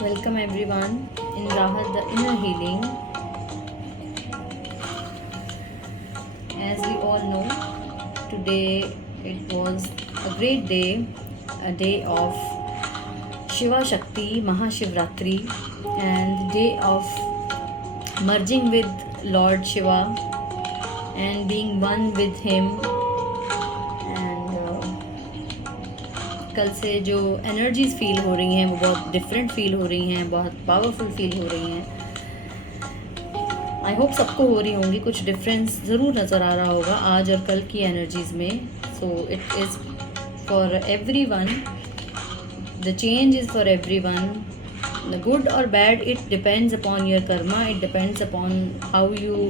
Welcome everyone in Rahat the Inner Healing. As we all know, today it was a great day, a day of Shiva Shakti Mahashivratri and the day of merging with Lord Shiva and being one with him. कल से जो energies feel हो रही हैं वो बहुत different feel हो रही हैं, बहुत पावरफुल फील हो रही हैं. आई होप सबको हो रही होंगी, कुछ डिफरेंस ज़रूर नज़र आ रहा होगा आज और कल की एनर्जीज़ में. So it is for every one, the change is for every one. The good और bad, it depends upon your karma, it depends upon how you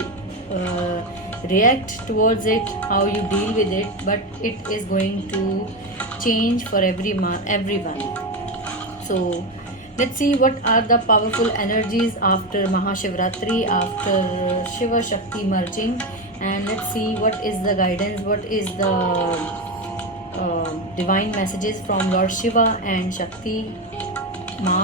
react towards it, how you deal with it, but it is going to change for everyone. So let's see what are the powerful energies after Mahashivratri, after Shiva Shakti merging, and let's see what is the guidance, what is the divine messages from Lord Shiva and Shakti Ma.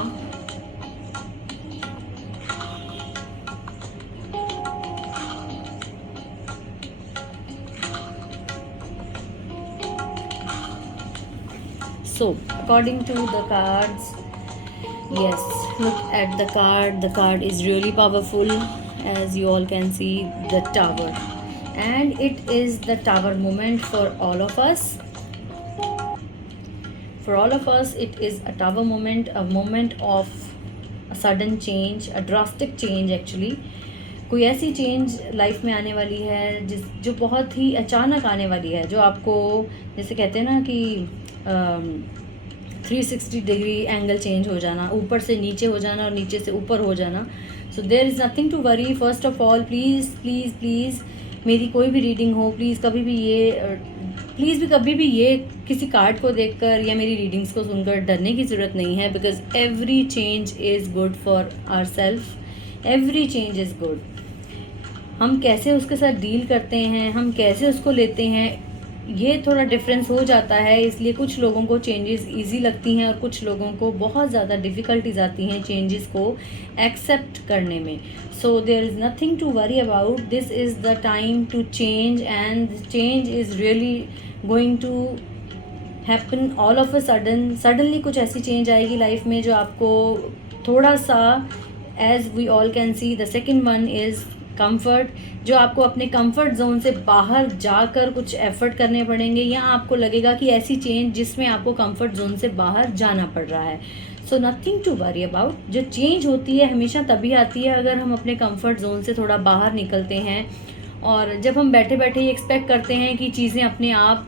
So according to the cards, yes, look at the card. The card is really powerful, as you all can see, the Tower, and it is the Tower moment for all of us. For all of us, it is a Tower moment, a moment of a sudden change, a drastic change actually. कोई ऐसी change life में आने वाली है जो बहुत ही अचानक आने वाली है, जो आपको जैसे कहते हैं ना कि 360 डिग्री एंगल चेंज हो जाना, ऊपर से नीचे हो जाना और नीचे से ऊपर हो जाना. So there is nothing to worry. First of all, please please please मेरी कोई भी रीडिंग हो, प्लीज़ कभी भी ये किसी कार्ड को देखकर या मेरी रीडिंग्स को सुनकर डरने की ज़रूरत नहीं है. Because every change is good for our self, every change is good. हम कैसे उसके साथ डील करते हैं, हम कैसे उसको लेते हैं, ये थोड़ा डिफरेंस हो जाता है. इसलिए कुछ लोगों को चेंजेस इजी लगती हैं और कुछ लोगों को बहुत ज़्यादा डिफ़िकल्टीज आती हैं चेंजेस को एक्सेप्ट करने में. So there is nothing to worry about. This is the time to change, and change is really going to happen all of a suddenly कुछ ऐसी चेंज आएगी लाइफ में जो आपको थोड़ा सा, as we all can see, the second one is comfort, जो आपको अपने कंफर्ट जोन से बाहर जाकर कुछ एफर्ट करने पड़ेंगे, या आपको लगेगा कि ऐसी चेंज जिसमें आपको कंफर्ट जोन से बाहर जाना पड़ रहा है. So nothing to worry about. जो चेंज होती है हमेशा तभी आती है अगर हम अपने कंफर्ट जोन से थोड़ा बाहर निकलते हैं. और जब हम बैठे बैठे ही एक्सपेक्ट करते हैं कि चीज़ें अपने आप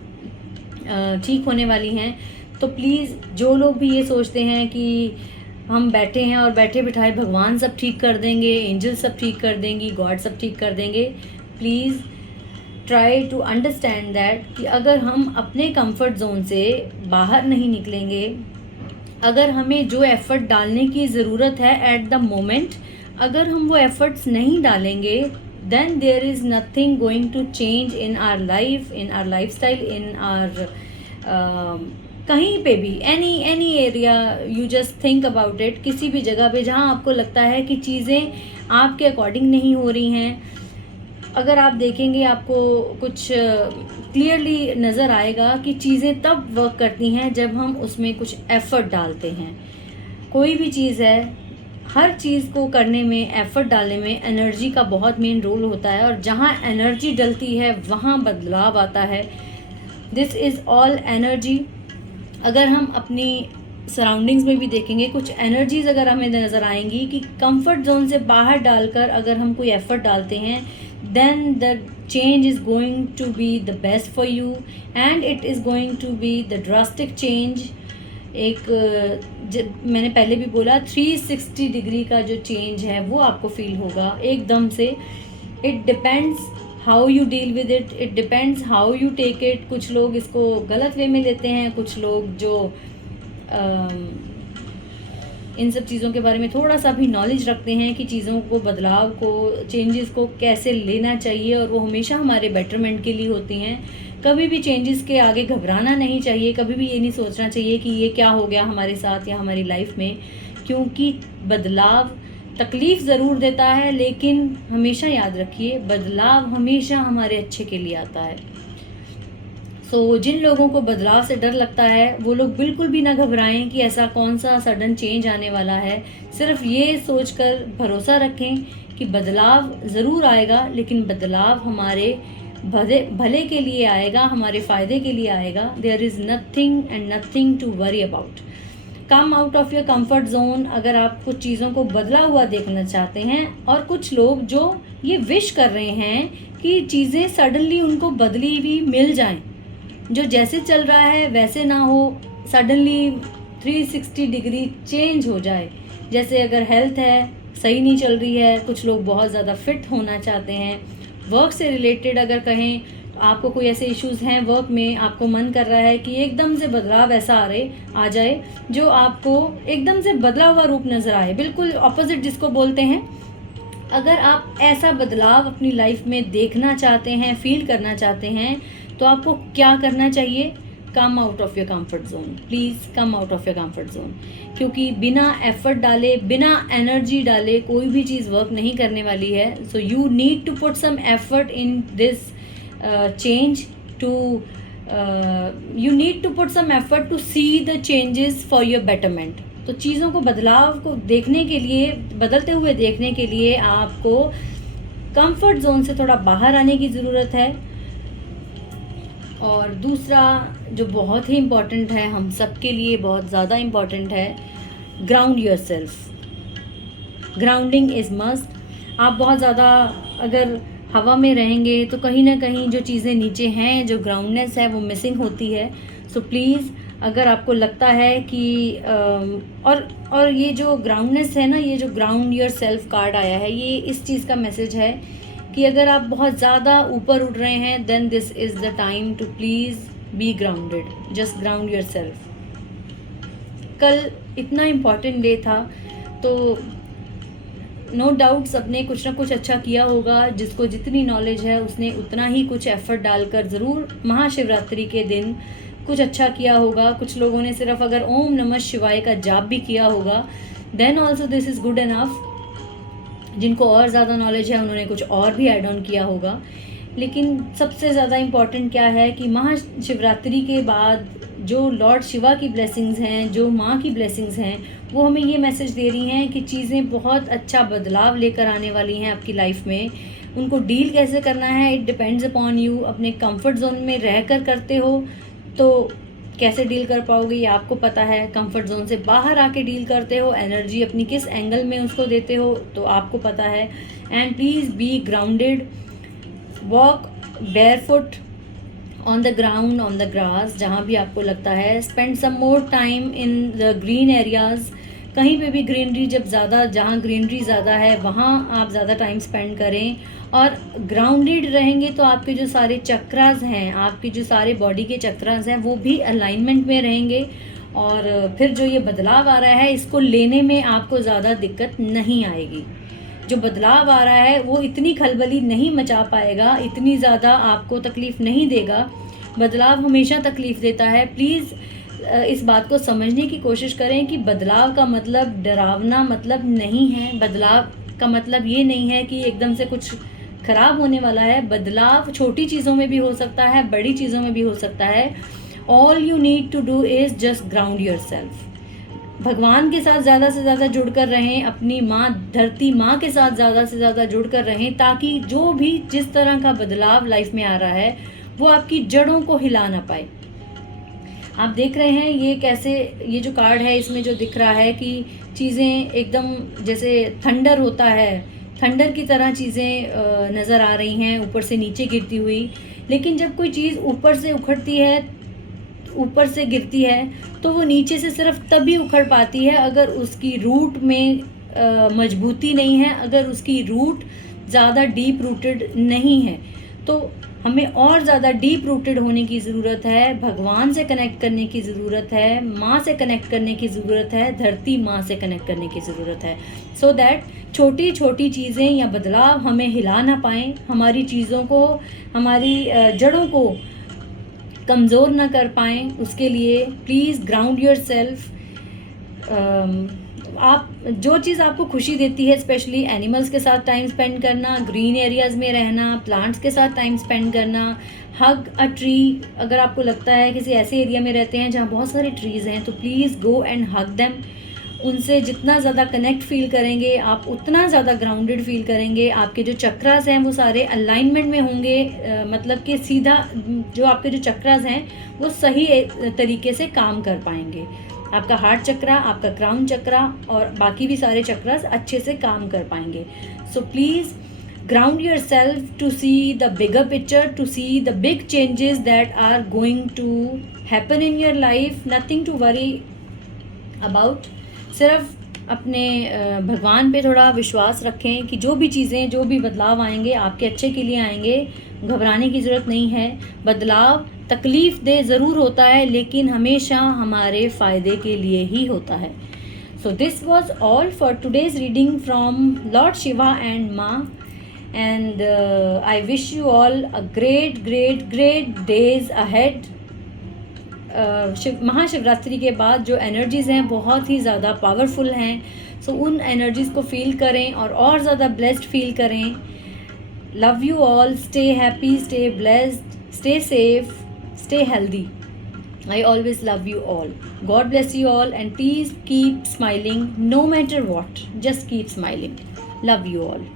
ठीक होने वाली हैं, तो प्लीज़ जो लोग भी ये सोचते हैं कि हम बैठे हैं और बैठे बिठाए भगवान सब ठीक कर देंगे, एंजल सब ठीक कर देंगी, गॉड सब ठीक कर देंगे, please try to understand that कि अगर हम अपने कंफर्ट जोन से बाहर नहीं निकलेंगे, अगर हमें जो एफ़र्ट डालने की ज़रूरत है एट द मोमेंट, अगर हम वो एफ़र्ट्स नहीं डालेंगे, then there is nothing going to change in our life, in our lifestyle, in our कहीं पे भी, any area. You just think about it. किसी भी जगह पे जहाँ आपको लगता है कि चीज़ें आपके अकॉर्डिंग नहीं हो रही हैं, अगर आप देखेंगे आपको कुछ क्लियरली नज़र आएगा कि चीज़ें तब वर्क करती हैं जब हम उसमें कुछ एफ़र्ट डालते हैं. कोई भी चीज़ है, हर चीज़ को करने में, एफ़र्ट डालने में एनर्जी का बहुत मेन रोल होता है, और जहाँ एनर्जी डलती है वहाँ बदलाव आता है. This is all energy. अगर हम अपनी सराउंडिंग्स में भी देखेंगे, कुछ एनर्जीज़ अगर हमें नज़र आएंगी कि कंफर्ट जोन से बाहर डालकर अगर हम कोई एफ़र्ट डालते हैं, then the change is going to be the best for you, and it is going to be the drastic change. मैंने पहले भी बोला, 360 डिग्री का जो चेंज है वो आपको फील होगा एकदम से. It depends how you deal with it, it depends how you take it. कुछ लोग इसको गलत वे में लेते हैं, कुछ लोग जो इन सब चीज़ों के बारे में थोड़ा सा भी नॉलेज रखते हैं कि चीज़ों को, बदलाव को, चेंजेस को कैसे लेना चाहिए, और वो हमेशा हमारे बेटरमेंट के लिए होती हैं. कभी भी चेंजेस के आगे घबराना नहीं चाहिए, कभी भी ये नहीं सोचना चाहिए कि ये क्या हो गया हमारे साथ या हमारी लाइफ में, क्योंकि बदलाव तकलीफ़ ज़रूर देता है, लेकिन हमेशा याद रखिए बदलाव हमेशा हमारे अच्छे के लिए आता है। जिन लोगों को बदलाव से डर लगता है वो लोग बिल्कुल भी ना घबराएं कि ऐसा कौन सा सडन चेंज आने वाला है। सिर्फ ये सोचकर भरोसा रखें कि बदलाव ज़रूर आएगा, लेकिन बदलाव हमारे भले के लिए आएगा, हमारे फ़ायदे के लिए आएगा। There is nothing and nothing to worry about. Come out of your comfort zone. अगर आप कुछ चीज़ों को बदला हुआ देखना चाहते हैं, और कुछ लोग जो ये विश कर रहे हैं कि चीज़ें सडनली उनको बदली हुई मिल जाएं, जो जैसे चल रहा है वैसे ना हो, सडनली 360 डिग्री चेंज हो जाए। जैसे अगर हेल्थ है सही नहीं चल रही है, कुछ लोग बहुत ज़्यादा फिट होना चाहते हैं, वर्क से रिलेटेड अगर कहें आपको कोई ऐसे इश्यूज़ हैं वर्क में, आपको मन कर रहा है कि एकदम से बदलाव ऐसा आ जाए जो आपको एकदम से बदला हुआ रूप नज़र आए, बिल्कुल ऑपोजिट जिसको बोलते हैं। अगर आप ऐसा बदलाव अपनी लाइफ में देखना चाहते हैं, फील करना चाहते हैं, तो आपको क्या करना चाहिए? कम out of your comfort zone. Please come out of your comfort zone, क्योंकि बिना एफर्ट डाले, बिना एनर्जी डाले कोई भी चीज़ वर्क नहीं करने वाली है। So you need to put some effort in this change to you need to put some effort to see the changes for your betterment। तो चीज़ों को, बदलाव को देखने के लिए, बदलते हुए देखने के लिए आपको कंफर्ट जोन से थोड़ा बाहर आने की ज़रूरत है। और दूसरा जो बहुत ही इम्पॉर्टेंट है, हम सब के लिए बहुत ज़्यादा इम्पॉर्टेंट है, ground yourself. Grounding is must. आप बहुत ज़्यादा अगर हवा में रहेंगे तो कहीं ना कहीं जो चीज़ें नीचे हैं, जो ग्राउंडनेस है, वो मिसिंग होती है। सो प्लीज़, अगर आपको लगता है कि और ये जो ग्राउंडनेस है ना, ये जो ग्राउंड योर सेल्फ कार्ड आया है, ये इस चीज़ का मैसेज है कि अगर आप बहुत ज़्यादा ऊपर उड़ रहे हैं, then this is the time to please be grounded. Just ground yourself. कल इतना इम्पॉर्टेंट डे था, तो नो डाउट सबने कुछ ना कुछ अच्छा किया होगा। जिसको जितनी नॉलेज है उसने उतना ही कुछ एफर्ट डालकर ज़रूर महाशिवरात्रि के दिन कुछ अच्छा किया होगा। कुछ लोगों ने सिर्फ अगर ओम नमः शिवाय का जाप भी किया होगा, then also this is good enough. जिनको और ज़्यादा नॉलेज है उन्होंने कुछ और भी ऐड ऑन किया होगा। लेकिन सबसे ज़्यादा इम्पॉर्टेंट क्या है कि महाशिवरात्रि के बाद जो लॉर्ड शिवा की ब्लेसिंग्स हैं, जो माँ की ब्लेसिंग्स हैं, वो हमें ये मैसेज दे रही हैं कि चीज़ें बहुत अच्छा बदलाव लेकर आने वाली हैं आपकी लाइफ में। उनको डील कैसे करना है, इट डिपेंड्स अपॉन यू। अपने कंफर्ट जोन में रहकर करते हो तो कैसे डील कर पाओगे ये आपको पता है। कंफर्ट जोन से बाहर आके डील करते हो, एनर्जी अपनी किस एंगल में उसको देते हो तो आपको पता है। And please be grounded, walk barefoot on the ground, on the grass, जहाँ भी आपको लगता है। Spend some more time in the green areas. कहीं पे भी ग्रीनरी, जहाँ ग्रीनरी ज़्यादा है वहाँ आप ज़्यादा टाइम स्पेंड करें। और ग्राउंडेड रहेंगे तो आपके जो सारे चक्रास हैं, आपके जो सारे बॉडी के चक्रास हैं, वो भी अलाइनमेंट में रहेंगे। और फिर जो ये बदलाव आ रहा है, इसको लेने में आपको ज़्यादा दिक्कत नहीं आएगी। जो बदलाव आ रहा है वो इतनी खलबली नहीं मचा पाएगा, इतनी ज़्यादा आपको तकलीफ़ नहीं देगा। बदलाव हमेशा तकलीफ़ देता है। प्लीज़ इस बात को समझने की कोशिश करें कि बदलाव का मतलब डरावना मतलब नहीं है। बदलाव का मतलब ये नहीं है कि एकदम से कुछ ख़राब होने वाला है। बदलाव छोटी चीज़ों में भी हो सकता है, बड़ी चीज़ों में भी हो सकता है। All you need to do is just ground yourself. भगवान के साथ ज़्यादा से ज़्यादा जुड़कर रहें, अपनी माँ धरती माँ के साथ ज़्यादा से ज़्यादा जुड़कर रहें, ताकि जो भी जिस तरह का बदलाव लाइफ में आ रहा है वो आपकी जड़ों को हिला ना पाए। आप देख रहे हैं ये कैसे, ये जो कार्ड है इसमें जो दिख रहा है कि चीज़ें एकदम जैसे थंडर होता है, थंडर की तरह चीज़ें नज़र आ रही हैं ऊपर से नीचे गिरती हुई। लेकिन जब कोई चीज़ ऊपर से उखड़ती है, ऊपर से गिरती है, तो वो नीचे से सिर्फ तभी उखड़ पाती है अगर उसकी रूट में मजबूती नहीं है, अगर उसकी रूट ज़्यादा डीप रूटेड नहीं है। तो हमें और ज़्यादा डीप रूटेड होने की ज़रूरत है, भगवान से कनेक्ट करने की ज़रूरत है, माँ से कनेक्ट करने की ज़रूरत है, धरती माँ से कनेक्ट करने की ज़रूरत है, सो दैट छोटी छोटी चीज़ें या बदलाव हमें हिला ना पाएँ, हमारी चीज़ों को, हमारी जड़ों को कमज़ोर ना कर पाएँ, उसके लिए प्लीज़ ग्राउंड योर सेल्फ। आप जो चीज़ आपको खुशी देती है, स्पेशली एनिमल्स के साथ टाइम स्पेंड करना, ग्रीन एरियाज़ में रहना, प्लांट्स के साथ टाइम स्पेंड करना, हग अ ट्री। अगर आपको लगता है किसी ऐसे एरिया में रहते हैं जहाँ बहुत सारे ट्रीज़ हैं, तो please go and hug them. उनसे जितना ज़्यादा कनेक्ट फील करेंगे आप, उतना ज़्यादा ग्राउंडेड फील करेंगे। आपके जो चक्रास हैं वो सारे अलाइनमेंट में होंगे, मतलब कि सीधा जो आपके जो चक्रास हैं वो सही तरीके से काम कर पाएंगे। आपका हार्ट चक्रा, आपका क्राउन चक्रा और बाकी भी सारे चक्रास अच्छे से काम कर पाएंगे। So please ground yourself to see the bigger picture, to see the big changes that are going to happen in your life. Nothing to worry about. सिर्फ अपने भगवान पे थोड़ा विश्वास रखें कि जो भी चीज़ें, जो भी बदलाव आएंगे आपके अच्छे के लिए आएंगे। घबराने की ज़रूरत नहीं है। बदलाव तकलीफ़ दे ज़रूर होता है, लेकिन हमेशा हमारे फ़ायदे के लिए ही होता है। So this was all for today's reading from Lord Shiva and Ma. And I wish you all a great days ahead. Mahashivratri के बाद जो एनर्जीज़ हैं बहुत ही ज़्यादा पावरफुल हैं। सो उन एनर्जीज़ को फील करें और ज़्यादा ब्लेस्ड फील करें। Love you all, stay happy, stay blessed, stay safe, stay healthy. I always love you all. God bless you all, and please keep smiling no matter what. Just keep smiling. Love you all.